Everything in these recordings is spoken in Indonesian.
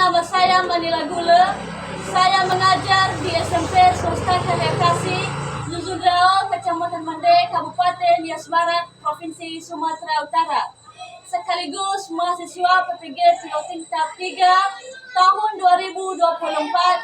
nama saya Manila Gule. Saya mengajar di SMP Swasta Karya Kasih, Luzudao, Kecamatan Mande, Kabupaten Nias Barat, Provinsi Sumatera Utara. Sekaligus mahasiswa PPG Piloting Tahap 3 tahun 2024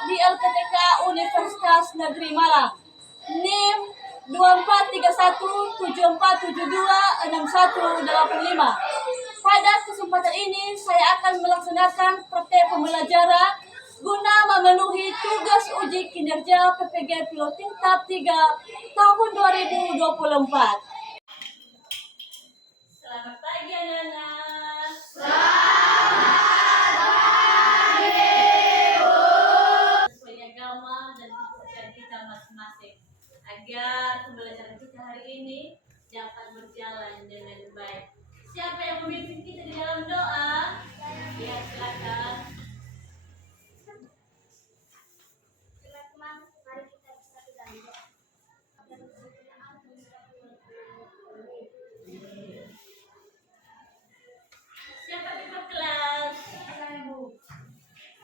di LPTK Universitas Negeri Malang. NIM 243174726185. Pada kesempatan ini saya akan melaksanakan praktek pembelajaran guna memenuhi tugas uji kinerja PPG Piloting Tahap 3 tahun 2024. Selamat pagi anak-anak. Sesuai agama dan kepercayaan kita masing-masing, agar pembelajaran kita hari ini dapat berjalan dengan baik. Siapa yang memimpin kita di dalam doa? Ya, silakan. Teman-teman, mari kita bersatu dalam doa. Siapa di kelas?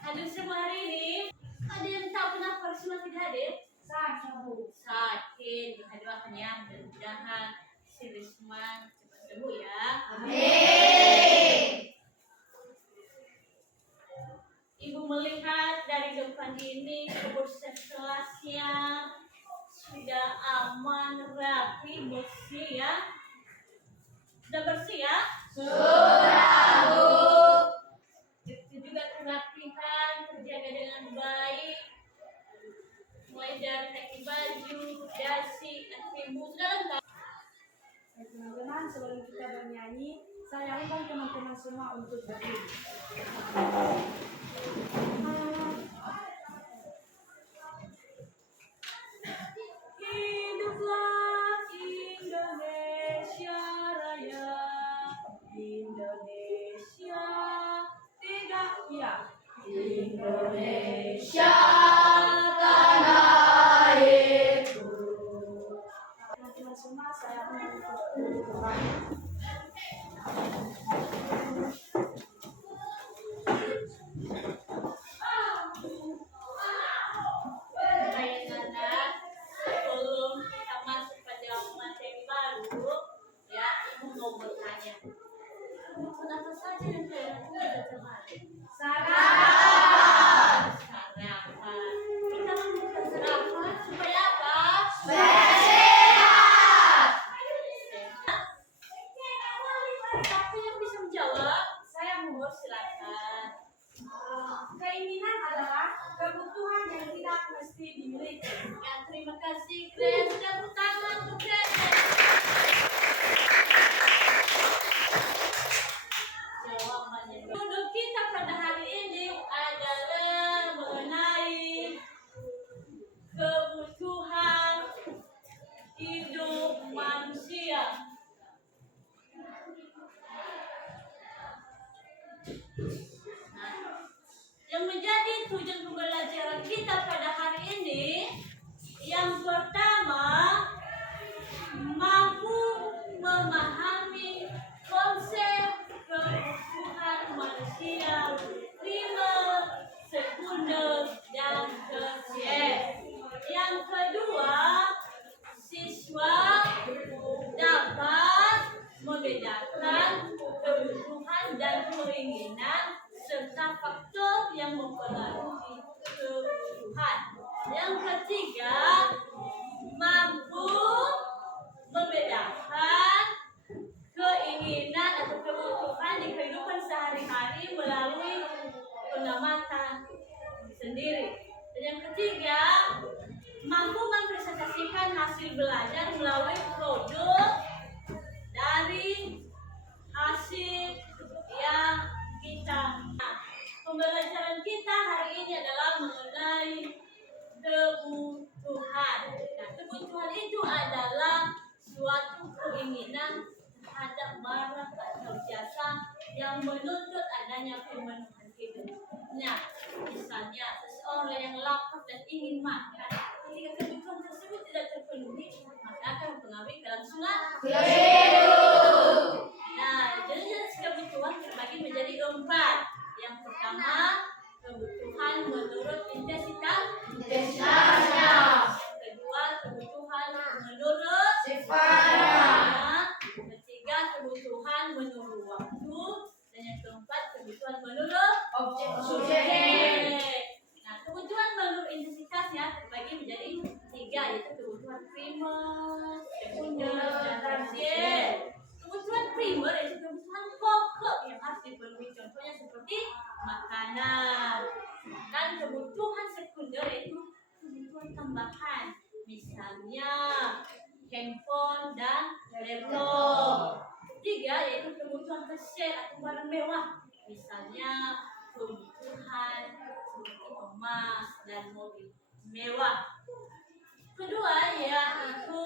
Hadir semua hari ini? Ada yang tahu kenapa semua tidak hadir? Sakit. Kita doakan ya, mudah-mudahan si Risma cepat sembuh ya. Ibu melihat dari depan ini kursi kelasnya sudah aman, rapi, bersih ya. Sudah bersih ya? Sudah, Bu. Itu juga kerapihan, terjaga dengan baik. Mulai dari kaki baju, dasi, atribut, sudah lengkap. Teman-teman, sebelum kita bernyanyi, saya undang teman-teman semua untuk berdiri. Hiduplah Indonesia Raya, Indonesia tiga ya. Indonesia tanah airku. Teman-teman semua, saya undang untuk berdiri. Baik anak, sebelum kita masuk pada materi baru, ya ibu mau bertanya. Kenapa saja yang kalian lakukan kemarin? Sarapan. Sarapan. Kita lakukan sarapan supaya apa? Sehat. Siapa yang bisa menjawab? Saya mau silakan. Keinginan adalah kebutuhan yang tidak mesti dimiliki. Ya, terima kasih Grace. Sudah pertama untuk Grace. Jawabannya. Duduk kita pada hari ini adalah mengenai kebutuhan hidup manusia. Yang menjadi tujuan pembelajaran kita pada hari ini, yang pertama, mampu memahami konsep kebutuhan manusia primer, sekunder, dan tersier. Yang kedua, siswa dapat membedakan kebutuhan dan keinginan serta faktor yang mempengaruhi kebutuhan. Yang ketiga, mampu membedakan keinginan atau kebutuhan di kehidupan sehari-hari melalui pengamatan sendiri. Dan yang ketiga, mampu mempresentasikan hasil belajar melalui produk dari hasil yang kita. Pembelajaran kita hari ini adalah mengenai kebutuhan. Nah, kebutuhan itu adalah suatu keinginan terhadap barang atau jasa yang menuntut adanya pemenuhan hidup. Nah, misalnya seseorang yang lapar dan ingin makan, ketika kebutuhan tersebut tidak terpenuhi, maka akan mempengaruhi kelangsungan hidup. Nah, jenis kebutuhan terbagi menjadi 4. Yang pertama, menurut intensitas. Intensitasnya. Yang kedua, kebutuhan menurut Sifatnya. Ketiga, kebutuhan menurut waktu. Dan yang keempat, kebutuhan menurut Objek. Nah, kebutuhan menurut intensitasnya terbagi menjadi tiga, yaitu kebutuhan primer, sekunder, dan tersier. Kebutuhan primer yaitu kebutuhan pokok yang harus dipenuhi, contohnya seperti makanan. Dan kebutuhan sekunder yaitu kebutuhan tambahan, misalnya handphone dan laptop. Ketiga yaitu kebutuhan tersier atau barang mewah, misalnya kebutuhan seperti emas dan mobil mewah. Kedua yaitu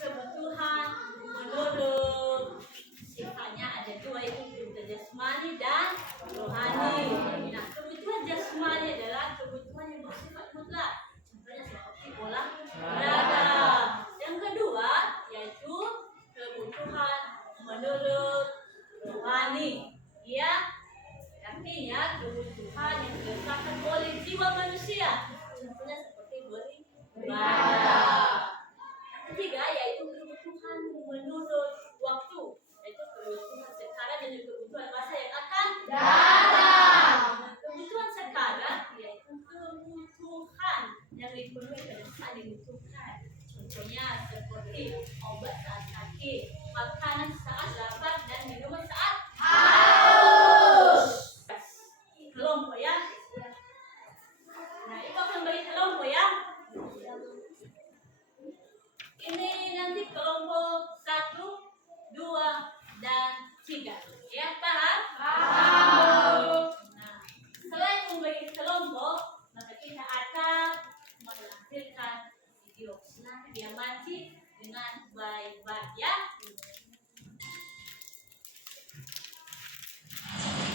kebutuhan menurut sifatnya, ada dua, yaitu kebutuhan jasmani dan rohani. Nah, kebutuhan jasmani adalah kebutuhan yang bersifat mutlak, contohnya seperti olahraga. Yang kedua yaitu kebutuhan menurut rohani, ya, artinya kebutuhan yang dirasakan oleh jiwa manusia, contohnya seperti beribadah. Yang ketiga yaitu kebutuhan menurut waktu, yaitu kebutuhan sekarang dan kebutuhan masa yang akan datang. Kebutuhan sekarang yaitu kebutuhan yang dipenuhi pada saat dibutuhkan, contohnya seperti obat saat sakit, makanan saat lapar, dan minuman saat haus. Kelompok ya. Nah, ibu akan bagi kelompok ya. Ini nanti kelompok 1, 2, dan 3. Ya, paham? Paham. Nah, selain membagi kelompok, maka kita akan menampilkan video. Silahkan diamati dengan baik-baik ya.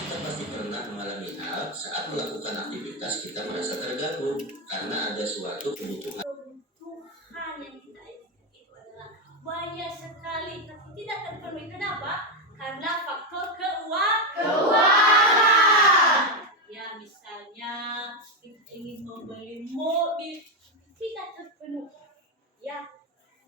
Kita pasti pernah mengalami hal saat melakukan aktivitas kita merasa terganggu karena ada suatu kebutuhan. Kebutuhan yang kita inginkan itu adalah banyak sekali, tapi tidak terpenuhi. Kenapa? Karena faktor keuangan. Ya, misalnya kita ingin membeli mobil, tidak terpenuhi. Ya,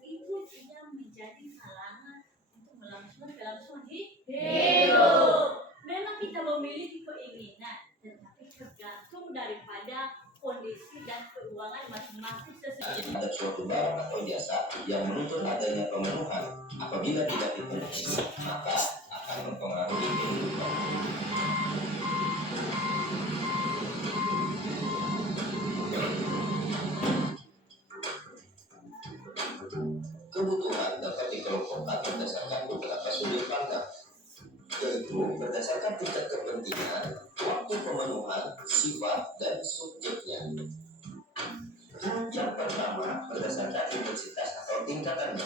itu tidak menjadi halangan untuk melangsungkan kelangsungan hidup. Memang kita memiliki keinginan, tetapi tergantung daripada kondisi dan keuangan masing-masing seseorang. Ada suatu barang atau jasa yang menuntut adanya pemenuhan. Apabila tidak dipenuhi, maka akan mempengaruhi kehidupan. Kebutuhan dapat dikelompokkan berdasarkan beberapa sudut pandang, yaitu berdasarkan tingkat kepentingan, waktu pemenuhan, sifat, dan subjeknya. Yang pertama, berdasarkan intensitas atau tingkatannya.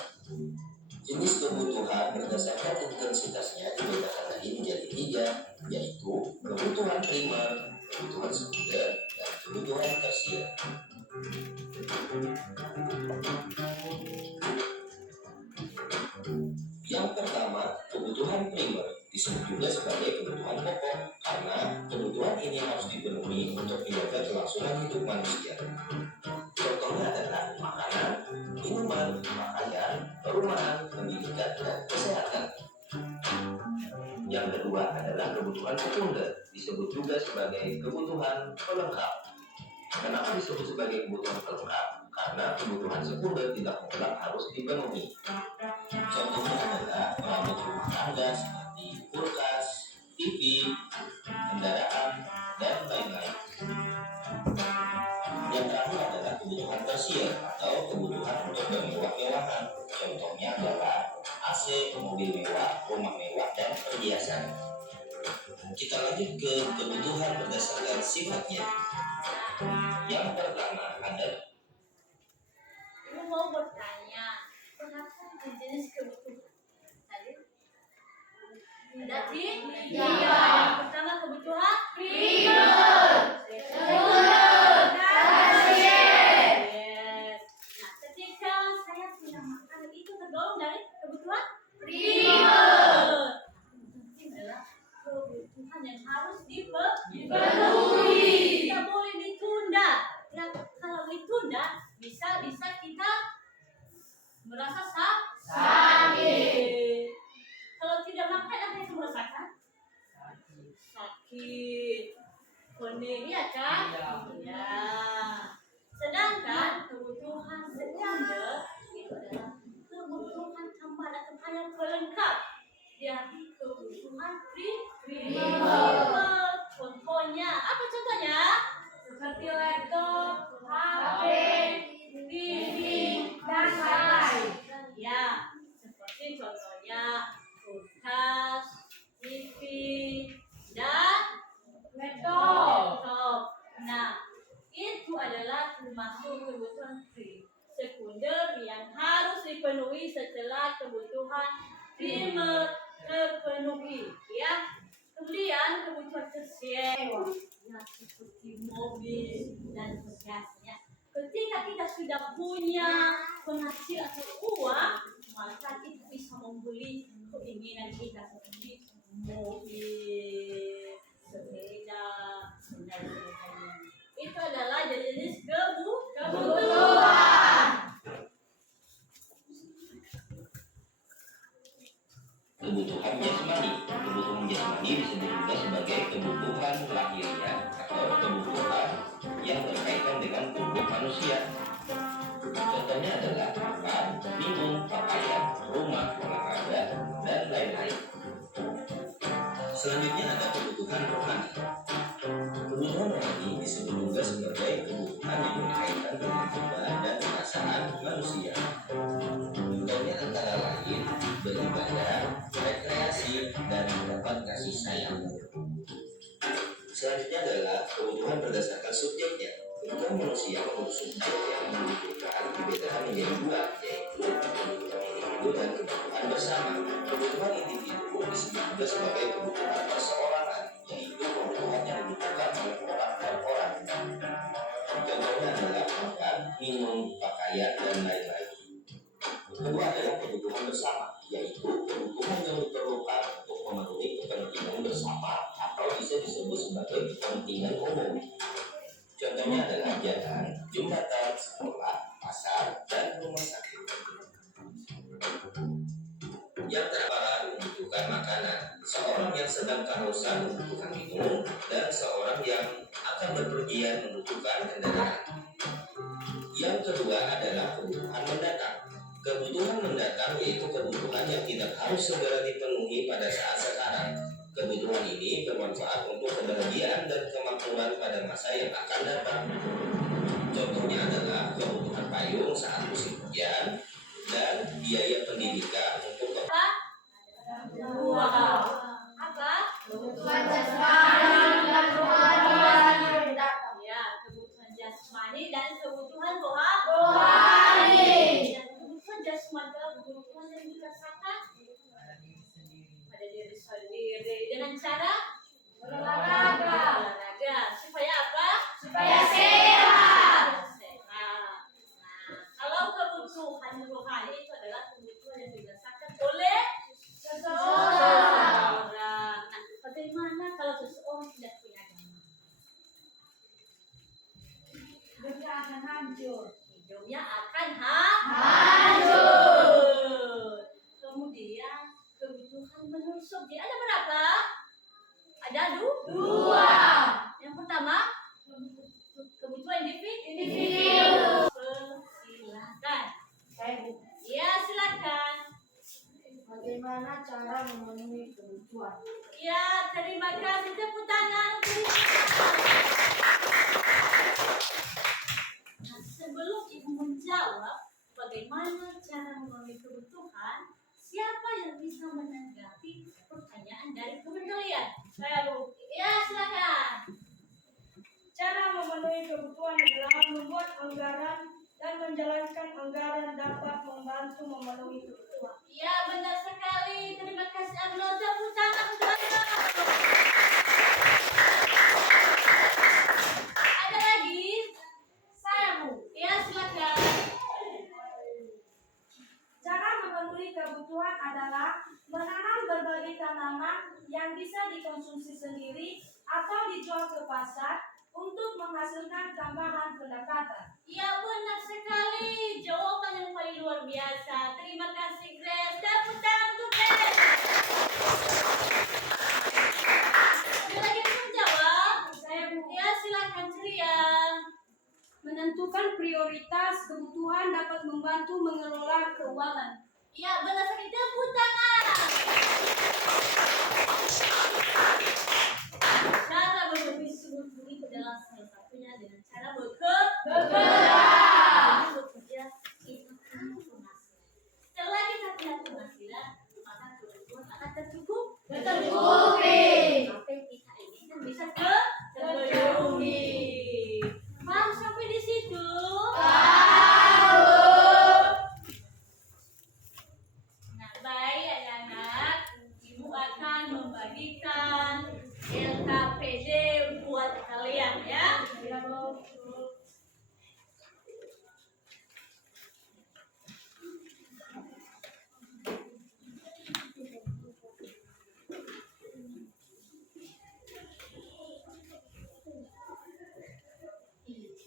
Jenis kebutuhan berdasarkan intensitasnya dibedakan lagi menjadi 3, yaitu kebutuhan primer, kebutuhan sekunder, dan kebutuhan tersier. Yang pertama, kebutuhan primer disebut juga sebagai kebutuhan pokok karena kebutuhan ini harus dipenuhi untuk menjaga kelangsungan hidup manusia. Contohnya adalah makanan, minuman, pakaian, perumahan, pendidikan, dan kesehatan. Yang kedua adalah kebutuhan sekunder, disebut juga sebagai kebutuhan pelengkap. Kenapa disebut sebagai kebutuhan pelengkap? Karena kebutuhan sekunder tidak mutlak harus dipenuhi. Contohnya adalah perabot rumah tangga seperti kulkas, TV, kendaraan, dan lain-lain. Yang terakhir adalah kebutuhan tersier atau kebutuhan untuk bermewah-mewahan. Contohnya adalah AC, mobil mewah, rumah mewah, dan perhiasan. Kita lanjut ke kebutuhan berdasarkan sifatnya. Yang pertama ada. Ibu mau bertanya, kenapa jenis kebutuhan tadi? Ada tiga. Yang pertama kebutuhan primer, sekunder, tersier. Nah, ketika saya punya makanan itu tergolong dari kebutuhan primer. Penting adalah kebutuhan yang harus dipenuhi. Tidak boleh ditunda. Hening, ya kan? Ya. Sedangkan kebutuhan sekunder itu adalah kebutuhan tambahan atau hal yang pelengkap dari kebutuhan primer. Contohnya, apa contohnya? Seperti laptop, HP, TV, dan lain-lain. Ya, seperti contohnya kulkas, TV, dan laptop. Nah, itu adalah termasuk kebutuhan sekunder yang harus dipenuhi setelah kebutuhan primer terpenuhi. Ya, kemudian kebutuhan tersier ya seperti mobil dan sebagainya. Ketika kita sudah punya penghasil atau uang, maka kita bisa membeli keinginan kita seperti mobil, sepeda, dan sebagainya. Itu adalah jenis kebutuhan. Kebutuhan jasmani. Kebutuhan jasmani disebut juga sebagai kebutuhan lahiriah atau kebutuhan yang berkaitan dengan tubuh manusia. Contohnya adalah makan, minum, pakaian, rumah, olahraga, dan lain-lain. Selanjutnya ada kebutuhan rohani. Kebutuhan rohani disebut juga sebagai kebutuhan yang berkaitan dengan jiwa dan perasaan manusia. Contohnya antara lain beribadah, rekreasi, dan mendapat kasih sayang. Selanjutnya adalah kebutuhan berdasarkan subjeknya. Kebutuhan manusia menurut subjek yang membutuhkan dibedakan menjadi dua, yaitu kebutuhan individu dan kebutuhan bersama. Kebutuhan individu disebut juga sebagai kebutuhan perseorangan, yaitu kebutuhan yang dibutuhkan oleh orang per orang. Contohnya adalah makan, minum, pakaian, dan lain-lain. Kedua adalah kebutuhan bersama, yaitu kebutuhan yang diperlukan untuk memenuhi kepentingan bersama atau bisa disebut sebagai kepentingan umum. Contohnya adalah jalan, jembatan, sekolah, pasar, dan rumah sakit. Yang terakhir membutuhkan makanan. Seorang yang sedang kehausan membutuhkan minum, dan seorang yang akan berpergian membutuhkan kendaraan. Yang kedua adalah kebutuhan mendatang. Kebutuhan mendatang yaitu kebutuhan yang tidak harus segera dipenuhi pada saat sekarang. Kebutuhan ini bermanfaat untuk kebahagiaan dan kemakmuran pada masa yang akan datang. Contohnya adalah kebutuhan payung saat musim hujan dan biaya pendidikan untuk Apa? Kebutuhan jasmani dan rohani. Ya, kebutuhan jasmani dan kebutuhan Rohani. Dan kebutuhan jasmani adalah kebutuhan yang dirasakan pada diri sendiri dengan cara olahraga. Supaya apa? Supaya sehat. Sehat. Nah, kalau kebutuhan rohani itu adalah kebutuhan yang dirasakan oleh seseorang. Nah, bagaimana kalau seseorang tidak punya agama? Dunia akan hancur. Hidupnya akan hancur. Kemudian kebutuhan menurut subjek ada berapa? Ada dua. Yang pertama kebutuhan individu. Silakan. Ya silakan. Bagaimana cara memenuhi kebutuhan? Ya terima kasih, tepuk tangan. Nah, sebelum ibu menjawab bagaimana cara memenuhi kebutuhan, siapa yang bisa menanggapi pertanyaan dari kementerian? Saya Bu. Ya silakan. Cara memenuhi kebutuhan adalah membuat anggaran dan menjalankan anggaran dapat membantu memenuhi kebutuhan. Ya benar sekali. Terima kasih Arno. Tepuk tangan untuk Arno. Ada lagi? Saya Bu. Ya silakan. Cara memenuhi kebutuhan adalah menanam berbagai tanaman yang bisa dikonsumsi sendiri atau dijual ke pasar untuk menghasilkan tambahan pendapatan. Ya benar sekali. Jawaban yang paling luar biasa. Terima kasih Grace. Tepuk tangan untuk Grace. Ada lagi yang menjawab? Saya Bu. Ya akan ceria. Menentukan prioritas kebutuhan dapat membantu mengelola keuangan. Ya, benar sekali. Tepuk tangan. Cara memenuhi sungguh itu adalah salah satunya dengan cara bekerja. Bekerja itu penghasilan. Setelah kita punya penghasilan, maka kebutuhan akan tercukupi. Apa yang kita inginkan bisa terpenuhi. Paham sampai di situ? Nah, baik anak-anak, ibu akan membagikan LKPD buat kalian ya.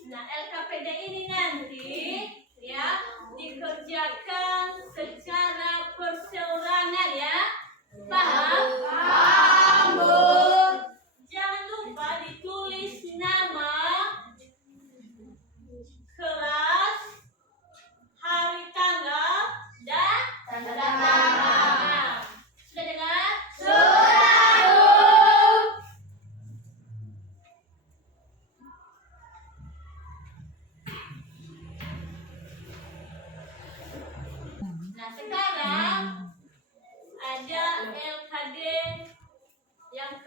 Nah, LKPD ini nanti ya dikerjakan secara perseorangan ya. Paham? Paham, Bu. Jangan lupa ditulis nama, kelas, hari tanggal, dan tanda tangan. Sudah dengar? Sudah, Bu. Nah, sekarang ada LKPD yang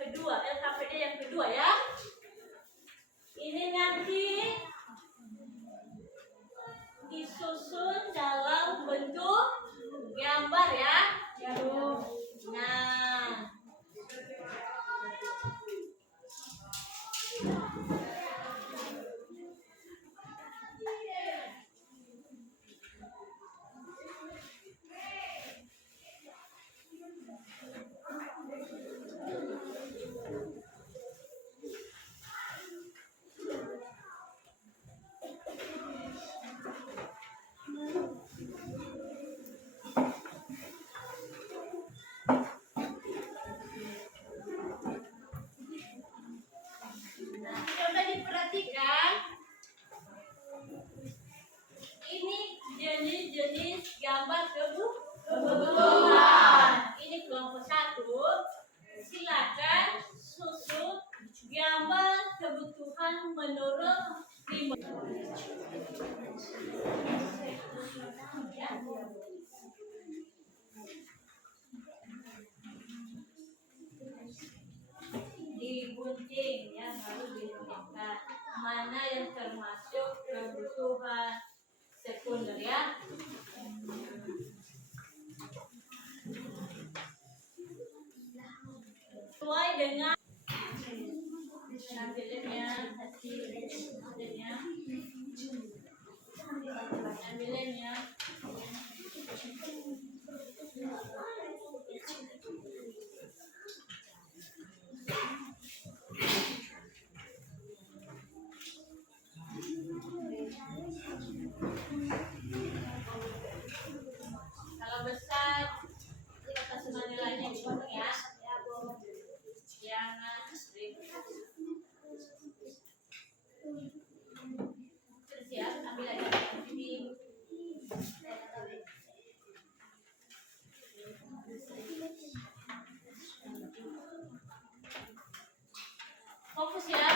kedua ya. Ini nanti disusun dalam bentuk gambar ya. Nah, coba diperhatikan. Ini jenis-jenis gambar kebutuhan. Ini kelompok 1. Silakan susun gambar kebutuhan menurut digunting ya, baru ditentukan mana yang termasuk kebutuhan sekunder ya. Sesuai dengan tampilannya, tampilannya. Kalau besar kita semua nilainya dipotong ya. Jangan siap, ambil aja ini. Fokus ya.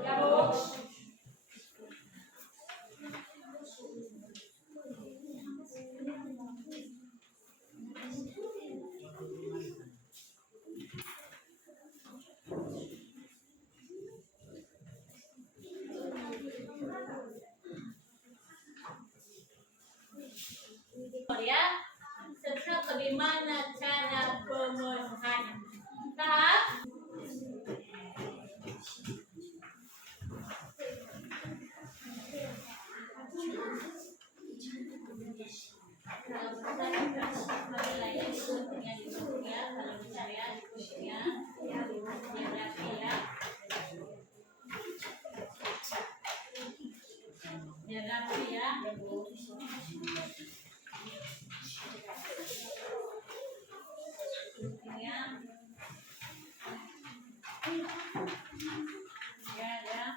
Ya, Bu. Ya, serta bagaimana cara pemenuhan tahap. Kalau besar nilainya diguntingnya ya, kalau besar ya diguntingnya ya, berarti ya. Berarti ya. Ya, ya.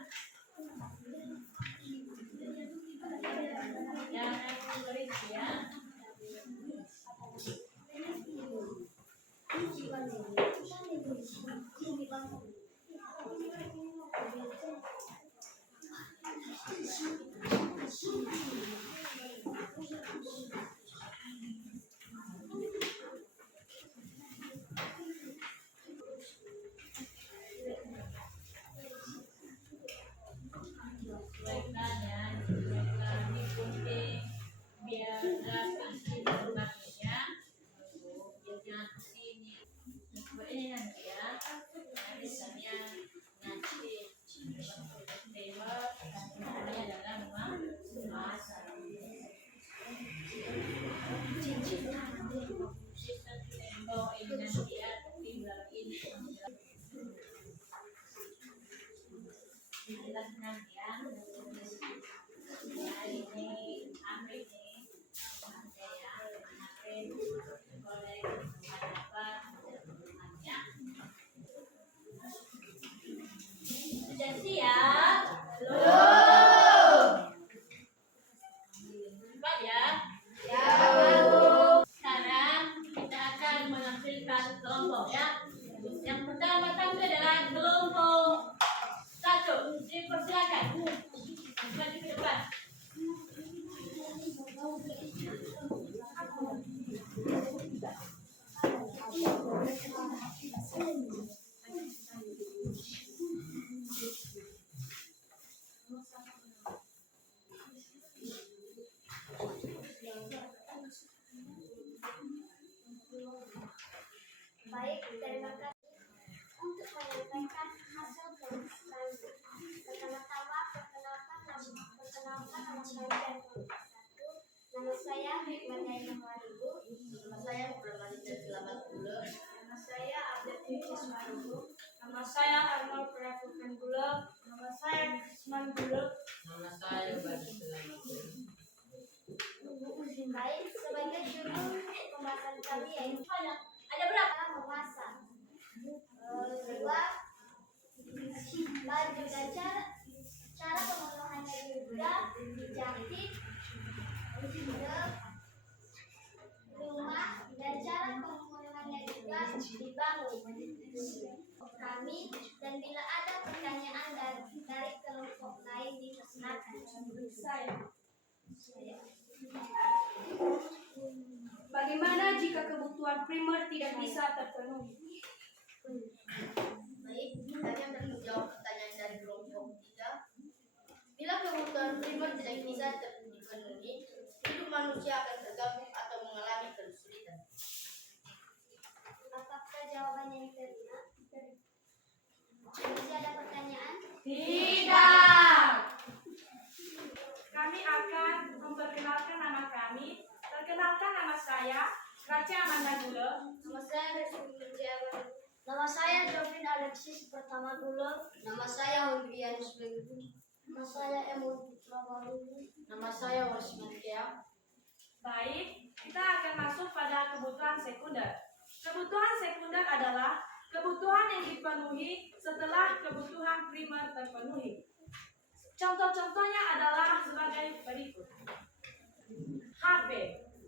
Jelaskan ya. Hari ini Amri nih, saya Amri boleh menghadapkan teman-temannya. Sudah siap? Belum. Cepat ya. Sekarang kita akan menampilkan kelompok ya. Yang pertama tampil adalah kelompok 1. Dipersilakan. Maju ke depan. Baik, terima kasih untuk menyampaikan hasil pemeriksaan. Pertama-tama, perkenalkan nama saya dan kelompok 1. Nama saya Hikmah Maribu. Nama saya Pramadi Selamat Gula. Nama saya Abdul Ismail. Nama saya Arnold Prafukan Gula. Nama saya Isman Gula. Nama saya Badi Selamat Gula. Baik, sebagai judul pembahasan kami yaitu Ada berapa? cara memasak. Kedua, baju dan cara pemenuhannya juga dijahit. Ketiga, rumah dan cara pemenuhannya juga dibangun. Kami dan bila ada pertanyaan dari kelompok lain dipersilakan. Bagaimana jika kebutuhan primer tidak bisa terpenuhi? Baik, kami akan menjawab pertanyaan dari kelompok 3. Bila kebutuhan primer tidak bisa dipenuhi, hidup manusia akan terganggu atau mengalami kesulitan. Apakah jawabannya diterima? Masih ada pertanyaan? Tidak. Kami akan memperkenalkan nama kami. Perkenalkan nama saya Raja Amanda Gula. Nama saya Resul Jawa. Nama saya Jovin Alexis Pertama Gula. Nama saya Holvianus Begitu. Nama saya Emul Lawalu. Nama saya Wasman Kia. Baik, kita akan masuk pada kebutuhan sekunder. Kebutuhan sekunder adalah kebutuhan yang dipenuhi setelah kebutuhan primer terpenuhi. Contoh-contohnya adalah sebagai berikut. HP.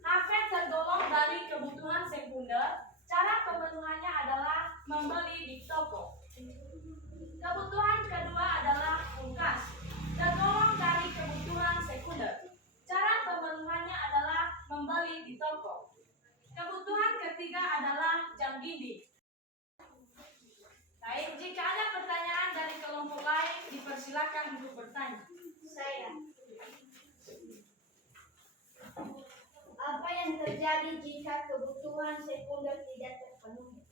HP tergolong dari kebutuhan sekunder. Cara pemenuhannya adalah membeli di toko. Kebutuhan kedua adalah kulkas. Tergolong dari kebutuhan sekunder. Cara pemenuhannya adalah membeli di toko. Kebutuhan ketiga adalah jam dinding. Baik, jika ada pertanyaan dari kelompok lain, dipersilakan untuk bertanya. Saya. Apa yang terjadi jika kebutuhan sekunder tidak terpenuhi?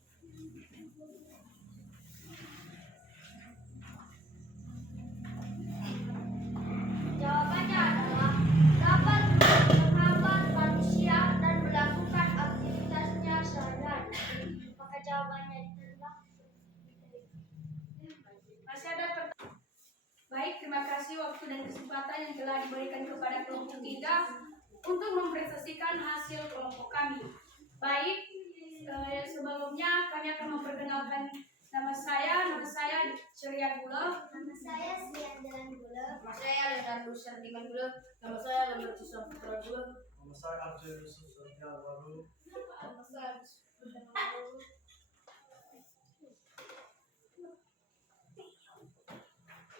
Jawabannya adalah dapat menghambat manusia dan melakukan aktivitasnya sehari-hari. Maka jawabannya diterima. Masih ada pertanyaan? Baik, terima kasih waktu dan kesempatan yang telah diberikan kepada kelompok 3 untuk mempresentasikan hasil kelompok kami. Baik, sebelumnya kami akan memperkenalkan nama saya Surya Gula. Nama saya Srian Jalan Gula. Nama saya Leonardo Sardiman Gula. Nama saya Lamber Cisam Putra Gula. Nama saya Abdul Yusuf Surya Baru. Nama saya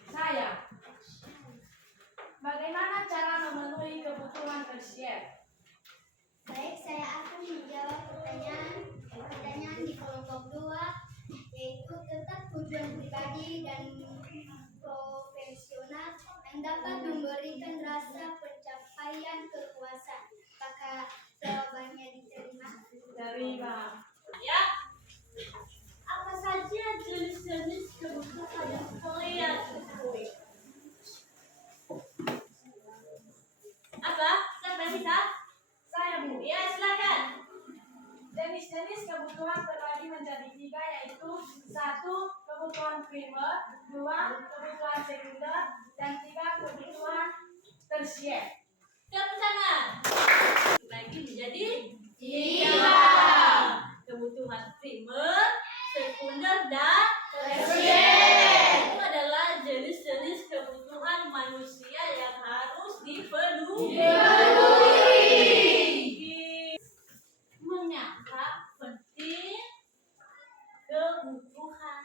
Saya. Bagaimana cara memenuhi kebutuhan tersier? Baik, saya akan menjawab pertanyaan di kelompok 2, yaitu tetap tujuan pribadi dan profesional yang dapat memberikan rasa pencapaian kepuasan. Maka jawabannya diterima. Terima. Ya. Apa saja jenis-jenis kebutuhan yang kalian ketahui? Apa? Siapa yang bisa? Saya, Bu. Ya, silakan. Jenis-jenis kebutuhan terbagi menjadi 3, yaitu 1. Kebutuhan primer, 2. Kebutuhan sekunder, sekunder, dan 3 kebutuhan tersier. Tepuk tangan. Bagi menjadi 3. kebutuhan primer, sekunder, dan Tersier. itu adalah jenis-jenis kebutuhan manusia yang harus dipenuhi. Mengapa penting kebutuhan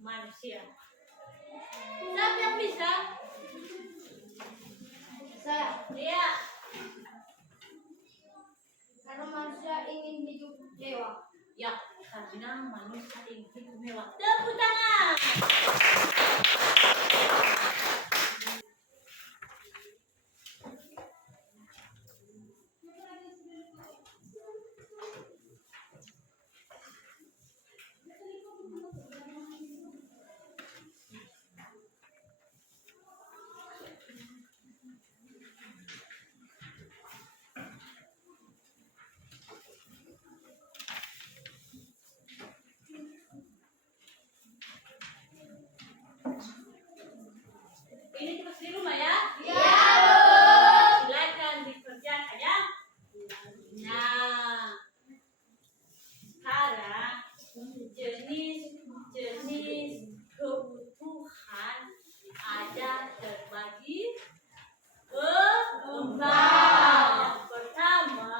manusia? Siapa yang bisa? Saya, Iya. karena manusia ingin hidup mewah. Ya, karena manusia ingin hidup mewah. Tepuk tangan. Ini tugas di rumah ya? Iya, Silakan dikerjakan ya. Nah, sekarang jenis-jenis kebutuhan ada terbagi empat. Yang pertama,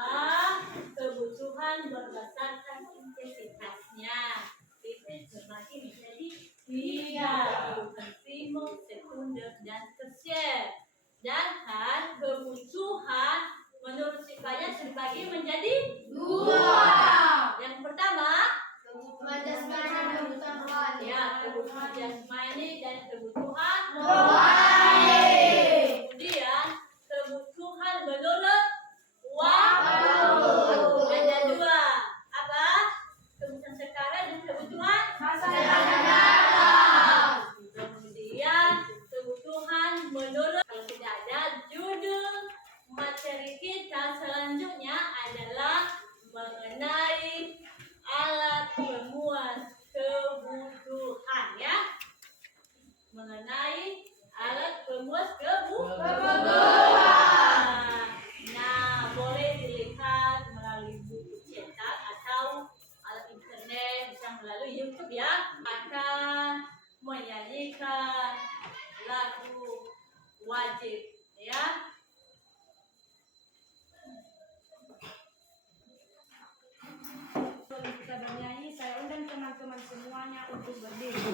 kebutuhan berdasarkan intensitasnya. Itu terbagi menjadi 3. Kebutuhan primer, sekunder, dan tersier. Sedangkan kebutuhan menurut sifat terbagi menjadi 2. yang pertama, Kebutuhan jasmani dan kebutuhan rohani. ya kebutuhan jasmani dan kebutuhan Rohani. Kemudian kebutuhan menurut Waktu. ada 2. Apa? Kebutuhan sekarang dan kebutuhan Masa Kemudian kebutuhan menurut kalau tidak ada judul materi kita selanjutnya adalah mengenai alat pemuas kebutuhan ya. Mengenai alat pemuas kebutuhan. Nah, boleh dilihat melalui buku cetak atau alat internet, bisa melalui YouTube ya. Akan menyanyikan lagu wajib ya. Sebelum kita bernyanyi, saya undang teman-teman semuanya untuk berdiri.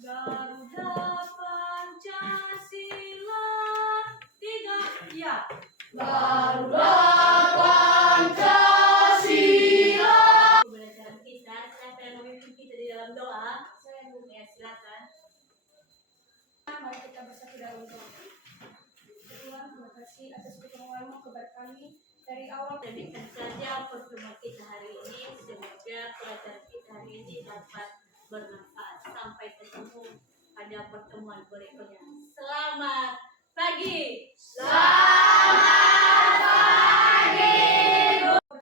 Garuda Pancasila 3 ya. Garuda Pancasila. Pembelajaran kita, siapa yang memimpin kita di dalam doa? Saya Bu. Ya, silakan. Mari kita bersatu dalam doa. Tuhan, terima kasih atas pertolongan-Mu kepada kami dari awal. Demikian saja pertemuan kita hari ini. Semoga pelajaran kita hari ini dapat bermanfaat. Sampai ketemu pada pertemuan berikutnya. Selamat pagi. Selamat